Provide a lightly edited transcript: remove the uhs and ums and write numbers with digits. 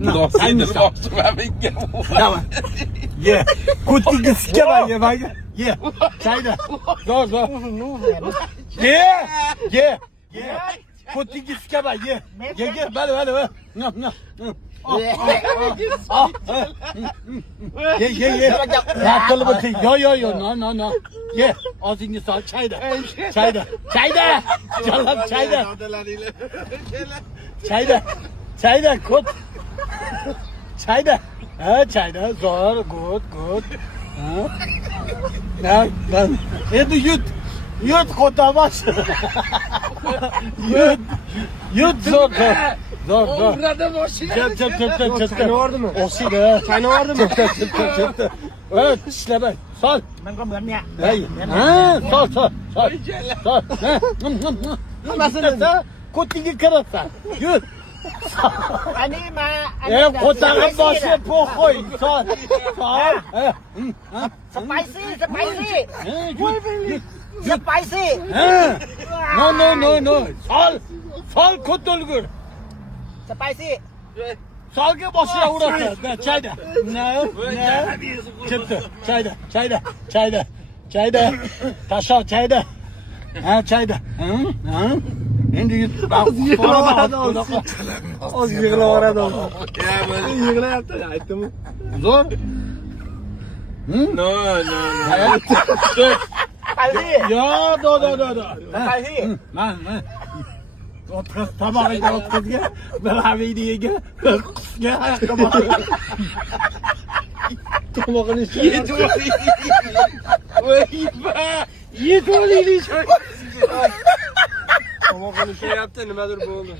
Nasıldır ben Tamam. Ye. Kutlu sıkı var ye bak. Ye. Çayda. Dur dur. Ye. Ye. Ye. Kutlu sıkı var ye. Ye ye. Böyle. Ye. Rahatlı batı. Yo. No. Ye. Ağzını sal çayda. Canım çayda. Kut. Çayda. Çayda. Zor. Good. Lan. Hadi yut. Yut kotabaş. Yut zor. Burada boşuna. Çöp. Çayını vardı mı? O şey. Çayını vardı mı? Çöp. Evet işte ben. Sal. มันก็เหมือนเนี่ย Hey. Sal. Nasıl? Kutlu kırasa. Yut. อันนี้มาอัน Kotanın başı pokoy. Sal.สไปซี่สไปซี่ No. Sal kutulgur. สไปซี่ Salgı başına uğraştı. Çayda. No. Çıktı. Çayda. Taşa çayda. Çayda. Şimdi yut. Az yığıla orada olsun. Ya böyle. Yığıla yaptı ya ettim mi? Zor. No. ไปพี่ Ya do. ไปพี่ Man. Otkaz tamam ya otkaz ya. Beraber diye gel. Ya ayakkabı. Tomağın içi. Ye tuvalini. Tomağın içi yaptı nimedir bu oldu.